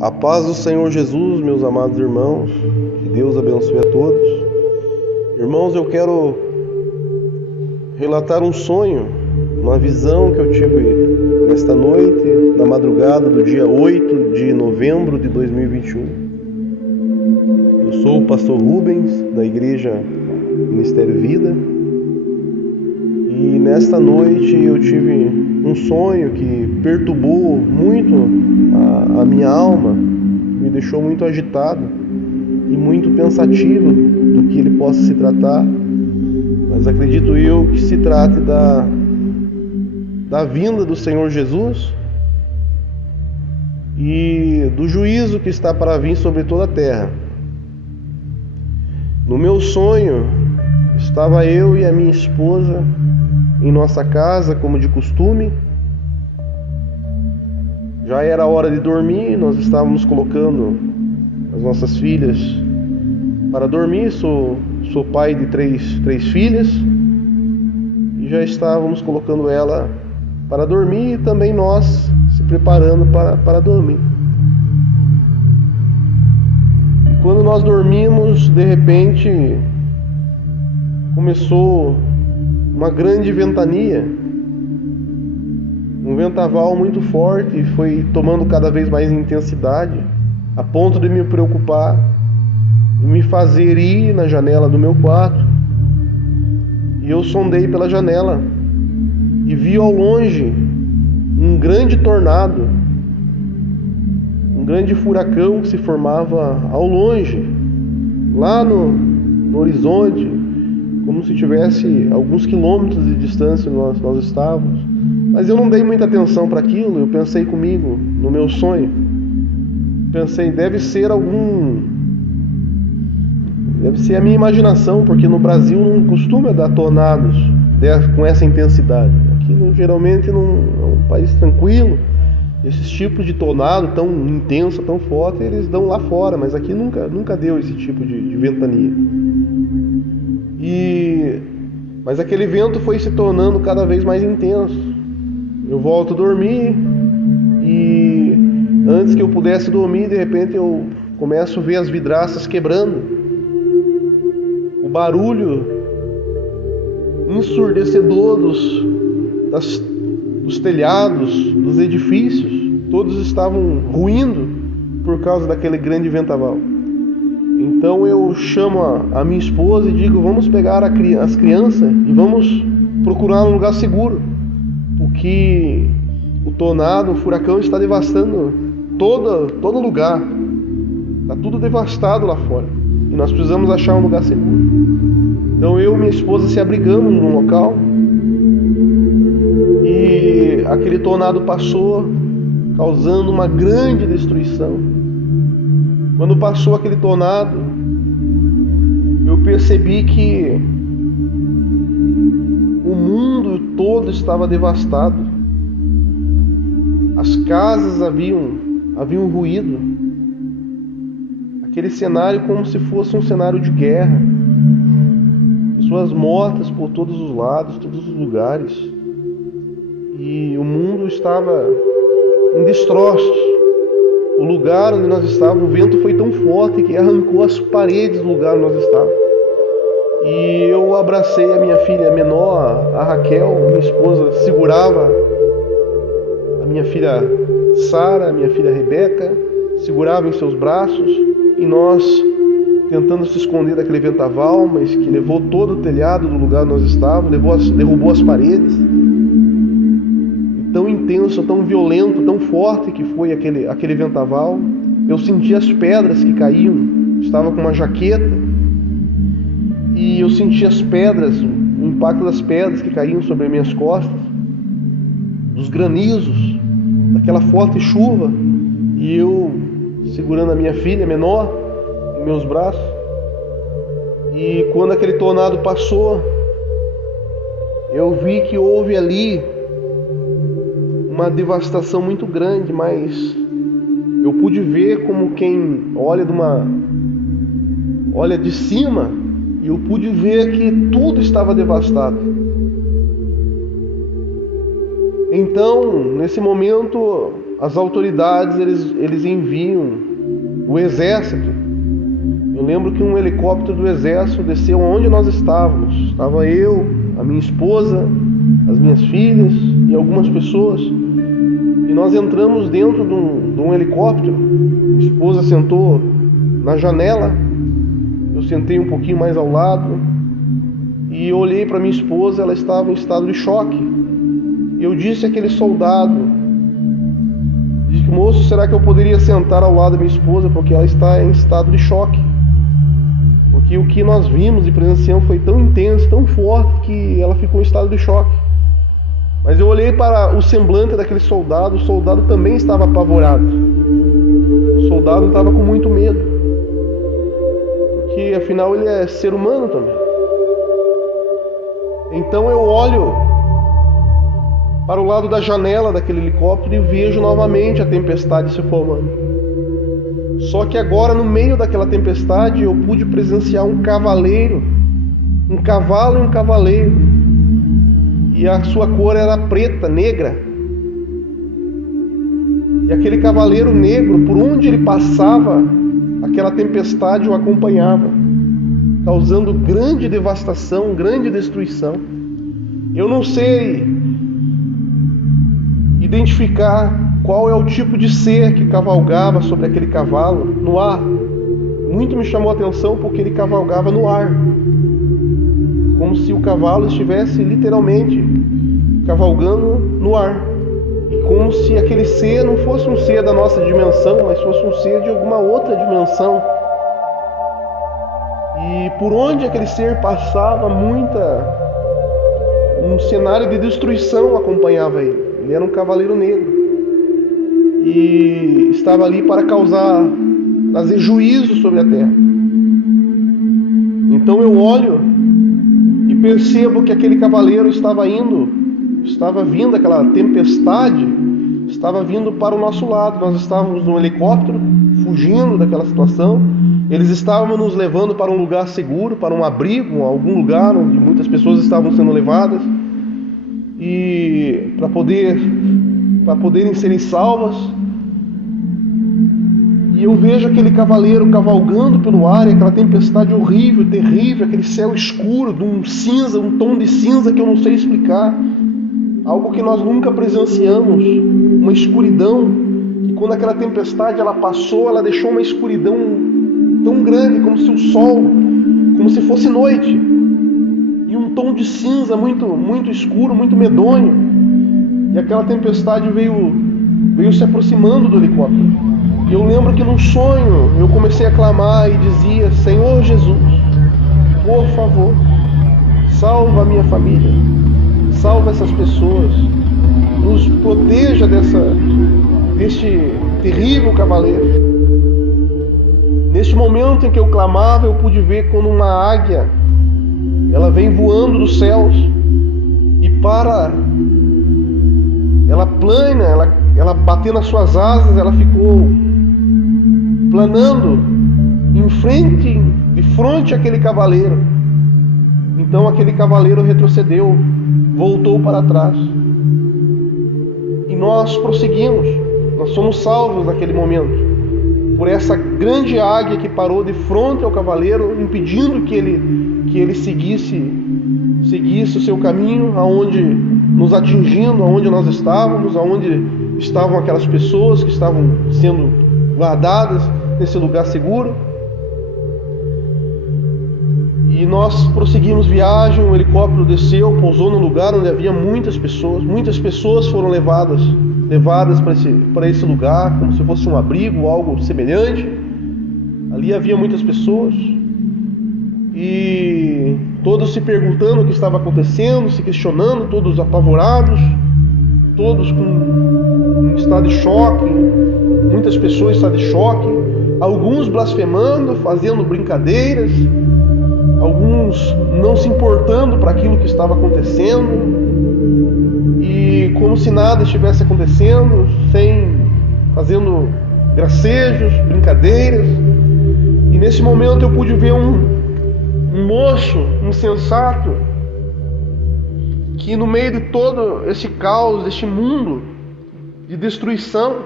A paz do Senhor Jesus, meus amados irmãos, que Deus abençoe a todos. Irmãos, eu quero relatar um sonho, uma visão que eu tive nesta noite, na madrugada do dia 8 de novembro de 2021. Eu sou o pastor Rubens, da Igreja Ministério Vida, e nesta noite eu tive um sonho que perturbou muito a minha alma, me deixou muito agitado e muito pensativo do que ele possa se tratar, mas acredito eu que se trate da vinda do Senhor Jesus e do juízo que está para vir sobre toda a terra. No meu sonho, estava eu e a minha esposa em nossa casa, como de costume. Já era hora de dormir, nós estávamos colocando as nossas filhas para dormir. Sou pai de três filhas e já estávamos colocando ela para dormir e também nós se preparando para dormir. E quando nós dormimos, de repente começou uma grande ventania, um vendaval muito forte, foi tomando cada vez mais intensidade, a ponto de me preocupar e me fazer ir na janela do meu quarto. E eu sondei pela janela e vi ao longe um grande tornado, um grande furacão que se formava ao longe, lá no horizonte, como se tivesse alguns quilômetros de distância nós estávamos. Mas eu não dei muita atenção para aquilo. Eu pensei comigo, no meu sonho, pensei, deve ser a minha imaginação, porque no Brasil não costuma dar tornados com essa intensidade. Aqui geralmente não é um país tranquilo. Esses tipos de tornado tão intenso, tão forte, eles dão lá fora, mas aqui nunca deu esse tipo de ventania. Mas aquele vento foi se tornando cada vez mais intenso. Eu volto a dormir e antes que eu pudesse dormir, de repente eu começo a ver as vidraças quebrando. O barulho ensurdecedor dos telhados, dos edifícios, todos estavam ruindo por causa daquele grande vendaval. Então eu chamo a minha esposa e digo, vamos pegar as crianças e vamos procurar um lugar seguro, porque o tornado, o furacão está devastando todo lugar. Está tudo devastado lá fora e nós precisamos achar um lugar seguro. Então eu e minha esposa se abrigamos num local e aquele tornado passou, causando uma grande destruição. Quando passou aquele tornado, eu percebi que o mundo todo estava devastado. As casas haviam ruído. Aquele cenário como se fosse um cenário de guerra. Pessoas mortas por todos os lados, todos os lugares. E o mundo estava em destroços. O lugar onde nós estávamos, o vento foi tão forte que arrancou as paredes do lugar onde nós estávamos. E eu abracei a minha filha menor, a Raquel, minha esposa, segurava a minha filha Sara, a minha filha Rebeca, segurava em seus braços, e nós tentando se esconder daquele vendaval, mas que levou todo o telhado do lugar onde nós estávamos, derrubou as paredes. Tão intenso, tão violento, tão forte que foi aquele vendaval. Eu senti as pedras que caíam. Estava com uma jaqueta e eu senti as pedras, o impacto das pedras que caíam sobre as minhas costas, dos granizos, daquela forte chuva, e eu segurando a minha filha menor em meus braços. E quando aquele tornado passou, eu vi que houve ali uma devastação muito grande, mas eu pude ver como quem olha de cima, e eu pude ver que tudo estava devastado. Então, nesse momento, as autoridades eles enviam o exército. Eu lembro que um helicóptero do exército desceu onde nós estávamos. Estava eu, a minha esposa, as minhas filhas e algumas pessoas. E nós entramos dentro de um helicóptero. Minha esposa sentou na janela. Eu sentei um pouquinho mais ao lado. E eu olhei para minha esposa, ela estava em estado de choque. Eu disse àquele soldado, disse: moço, será que eu poderia sentar ao lado da minha esposa, porque ela está em estado de choque? Porque o que nós vimos e presenciamos foi tão intenso, tão forte, que ela ficou em estado de choque. Mas eu olhei para o semblante daquele soldado, o soldado também estava apavorado. O soldado estava com muito medo, porque afinal ele é ser humano também. Então eu olho para o lado da janela daquele helicóptero e vejo novamente a tempestade se formando. Só que agora, no meio daquela tempestade, eu pude presenciar um cavaleiro, um cavalo e um cavaleiro. E a sua cor era preta, negra. E aquele cavaleiro negro, por onde ele passava, aquela tempestade o acompanhava, causando grande devastação, grande destruição. Eu não sei identificar qual é o tipo de ser que cavalgava sobre aquele cavalo no ar. Muito me chamou a atenção porque ele cavalgava no ar, como se o cavalo estivesse literalmente cavalgando no ar, e como se aquele ser não fosse um ser da nossa dimensão, mas fosse um ser de alguma outra dimensão. E por onde aquele ser passava, um cenário de destruição acompanhava ele. Ele era um cavaleiro negro e estava ali para trazer juízo sobre a terra. Então eu olho e percebo que aquele cavaleiro estava vindo, aquela tempestade estava vindo para o nosso lado. Nós estávamos num helicóptero, fugindo daquela situação. Eles estavam nos levando para um lugar seguro, para um abrigo, algum lugar onde muitas pessoas estavam sendo levadas, e para poderem serem salvas. E eu vejo aquele cavaleiro cavalgando pelo ar, e aquela tempestade horrível, terrível, aquele céu escuro, de um cinza, um tom de cinza que eu não sei explicar, algo que nós nunca presenciamos, uma escuridão, e quando aquela tempestade ela passou, ela deixou uma escuridão tão grande, como se o sol, como se fosse noite, e um tom de cinza muito, muito escuro, muito medonho. E aquela tempestade veio se aproximando do helicóptero. E eu lembro que num sonho eu comecei a clamar e dizia: Senhor Jesus, por favor, salva a minha família, salva essas pessoas, nos proteja deste terrível cavaleiro. Neste momento em que eu clamava, eu pude ver quando uma águia, ela vem voando dos céus, e ela plana, ela bateu nas suas asas, ela ficou planando de frente àquele cavaleiro. Então aquele cavaleiro retrocedeu, voltou para trás, e nós prosseguimos. Nós somos salvos naquele momento por essa grande águia que parou de frente ao cavaleiro, impedindo que ele seguisse o seu caminho, aonde nos atingindo, aonde nós estávamos, aonde estavam aquelas pessoas que estavam sendo guardadas nesse lugar seguro. E nós prosseguimos viagem. O helicóptero desceu, pousou num lugar onde havia muitas pessoas foram levadas para esse lugar, como se fosse um abrigo, algo semelhante. Ali havia muitas pessoas, e todos se perguntando o que estava acontecendo, se questionando, todos apavorados, todos em estado de choque. Muitas pessoas em estado de choque, alguns blasfemando, fazendo brincadeiras, alguns não se importando para aquilo que estava acontecendo, e como se nada estivesse acontecendo, fazendo gracejos, brincadeiras. E nesse momento eu pude ver um moço insensato, que no meio de todo esse caos, deste mundo, de destruição.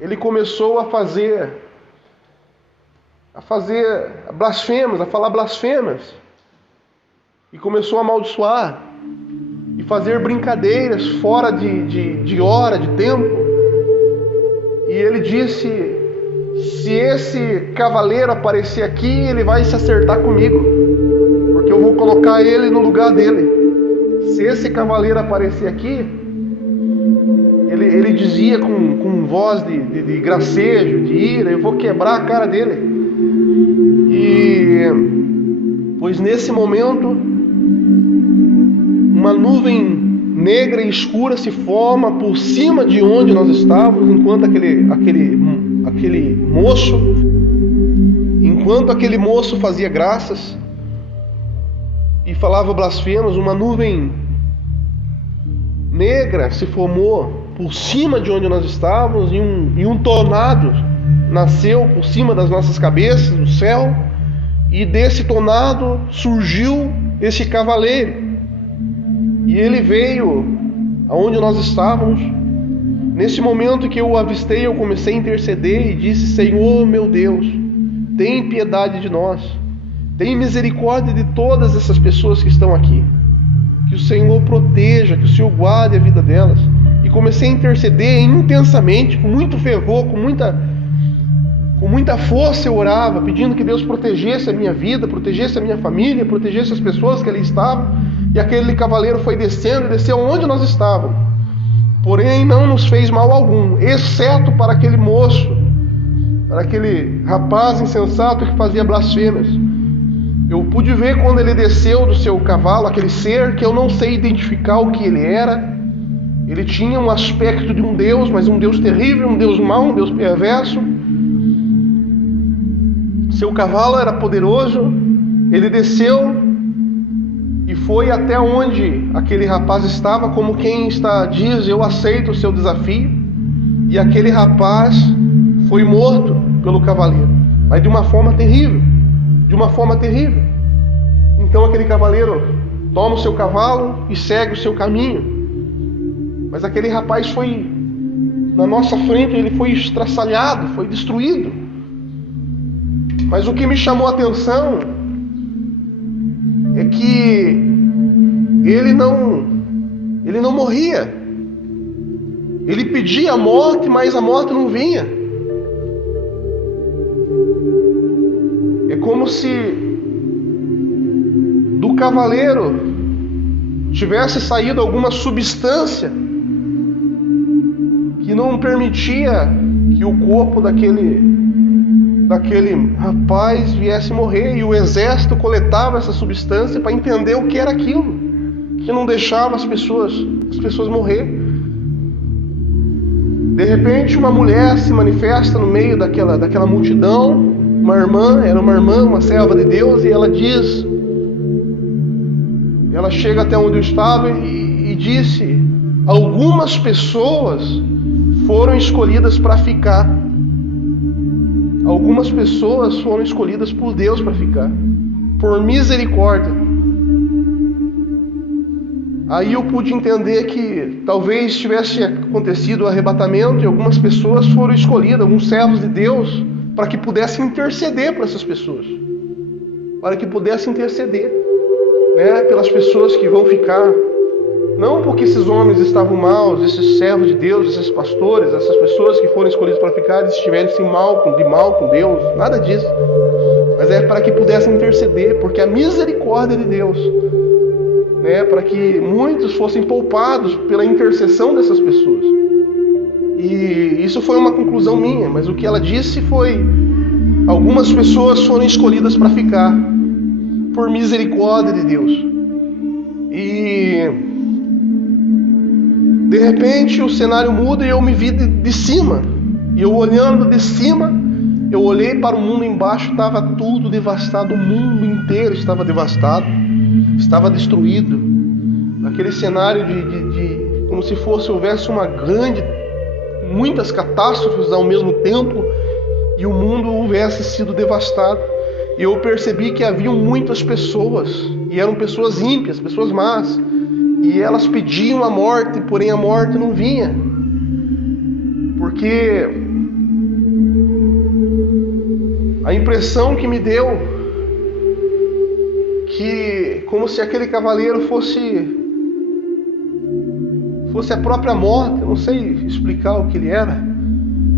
Ele começou a fazer blasfêmias, a falar blasfêmias. E começou a amaldiçoar e fazer brincadeiras fora de hora, de tempo. E ele disse: se esse cavaleiro aparecer aqui, ele vai se acertar comigo, porque eu vou colocar ele no lugar dele. Se esse cavaleiro aparecer aqui, ele dizia com voz de gracejo, de ira, eu vou quebrar a cara dele. Pois nesse momento, uma nuvem negra e escura se forma por cima de onde nós estávamos, enquanto aquele moço fazia graças e falava blasfemas. Uma nuvem negra se formou por cima de onde nós estávamos e um tornado nasceu por cima das nossas cabeças, do céu, e desse tornado surgiu esse cavaleiro. E ele veio aonde nós estávamos. Nesse momento que eu o avistei, eu comecei a interceder e disse: Senhor meu Deus, tem piedade de nós, tem misericórdia de todas essas pessoas que estão aqui, que o Senhor proteja, que o Senhor guarde a vida delas. E comecei a interceder intensamente, com muito fervor, com muita força eu orava, pedindo que Deus protegesse a minha vida, protegesse a minha família, protegesse as pessoas que ali estavam. E aquele cavaleiro foi descendo e desceu onde nós estávamos. Porém, não nos fez mal algum, exceto para aquele moço, para aquele rapaz insensato que fazia blasfêmias. Eu pude ver quando ele desceu do seu cavalo, aquele ser que eu não sei identificar o que ele era. Ele tinha um aspecto de um Deus, mas um Deus terrível, um Deus mau, um Deus perverso. Seu cavalo era poderoso. Ele desceu e foi até onde aquele rapaz estava, como quem diz: eu aceito o seu desafio. E aquele rapaz foi morto pelo cavaleiro, mas de uma forma terrível, Então aquele cavaleiro toma o seu cavalo e segue o seu caminho. Mas aquele rapaz foi na nossa frente, ele foi estraçalhado, foi destruído. Mas o que me chamou a atenção é que ele não morria. Ele pedia a morte, mas a morte não vinha. É como se do cavaleiro tivesse saído alguma substância que não permitia que o corpo daquele rapaz viesse morrer, e o exército coletava essa substância para entender o que era aquilo, que não deixava as pessoas morrer. De repente, uma mulher se manifesta no meio daquela multidão, uma serva de Deus, e ela chega até onde eu estava e disse: algumas pessoas foram escolhidas para ficar. Algumas pessoas foram escolhidas por Deus para ficar, por misericórdia. Aí eu pude entender que talvez tivesse acontecido o arrebatamento e algumas pessoas foram escolhidas, alguns servos de Deus, para que pudessem interceder por essas pessoas, pelas pessoas que vão ficar. Não porque esses homens estavam maus, esses servos de Deus, esses pastores, essas pessoas que foram escolhidas para ficar, eles estivessem mal com Deus, nada disso. Mas é para que pudessem interceder, porque a misericórdia de Deus, para que muitos fossem poupados pela intercessão dessas pessoas. E isso foi uma conclusão minha, mas o que ela disse foi: algumas pessoas foram escolhidas para ficar, por misericórdia de Deus. E de repente o cenário muda e eu me vi de cima. E eu olhando de cima, eu olhei para o mundo embaixo, estava tudo devastado, o mundo inteiro estava devastado, estava destruído. Aquele cenário de como se houvesse muitas catástrofes ao mesmo tempo, e o mundo houvesse sido devastado. E eu percebi que haviam muitas pessoas, e eram pessoas ímpias, pessoas más, e elas pediam a morte, porém a morte não vinha. porque a impressão que me deu que como se aquele cavaleiro fosse a própria morte. Eu não sei explicar o que ele era,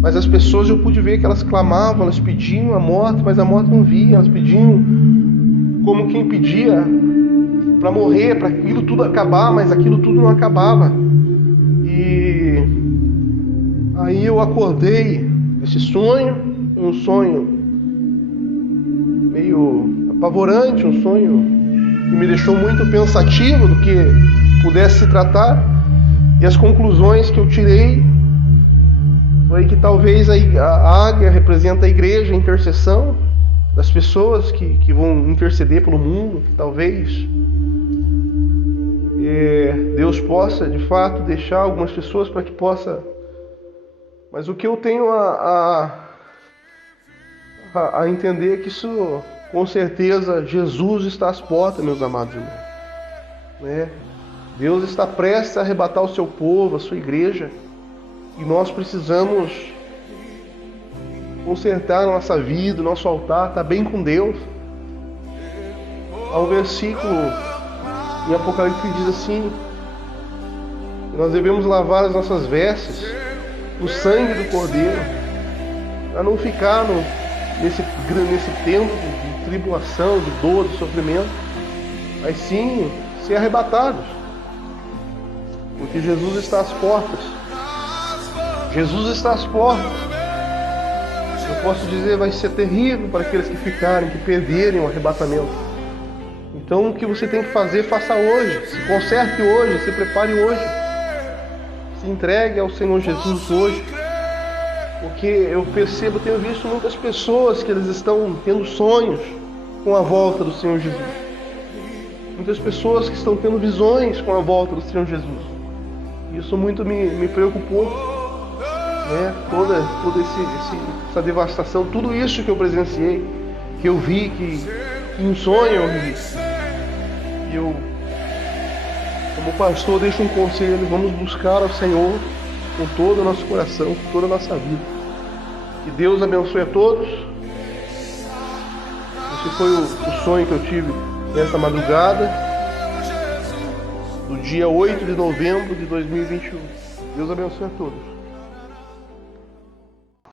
mas as pessoas, eu pude ver que elas clamavam, elas pediam a morte, mas a morte não via. Elas pediam como quem pedia para morrer, para aquilo tudo acabar, mas aquilo tudo não acabava. E aí eu acordei desse sonho, um sonho meio apavorante, um sonho que me deixou muito pensativo do que pudesse se tratar. E as conclusões que eu tirei foi que talvez a águia representa a igreja, a intercessão das pessoas que vão interceder pelo mundo, que talvez Deus possa de fato deixar algumas pessoas para que possa. Mas o que eu tenho a entender é que isso, com certeza, Jesus está às portas, meus amados irmãos, né? Deus está prestes a arrebatar o seu povo, a sua igreja, e nós precisamos consertar a nossa vida, o nosso altar, estar bem com Deus. Há um versículo em Apocalipse que diz assim: que nós devemos lavar as nossas vestes no sangue do Cordeiro, para não ficar nesse tempo de tribulação, de dor, de sofrimento, mas sim ser arrebatados. Porque Jesus está às portas. Jesus está às portas. Eu posso dizer, vai ser terrível para aqueles que ficarem, que perderem o arrebatamento. Então o que você tem que fazer, faça hoje. Se conserte hoje, se prepare hoje. Se entregue ao Senhor Jesus hoje. Porque eu percebo, tenho visto muitas pessoas que eles estão tendo sonhos com a volta do Senhor Jesus. Muitas pessoas que estão tendo visões com a volta do Senhor Jesus. Isso muito me preocupou, né? Toda essa devastação, tudo isso que eu presenciei, que eu vi, que em sonho eu vi. E eu, como pastor, deixo um conselho: vamos buscar ao Senhor com todo o nosso coração, com toda a nossa vida. Que Deus abençoe a todos. Esse foi o sonho que eu tive nessa madrugada do dia 8 de novembro de 2021. Deus abençoe a todos.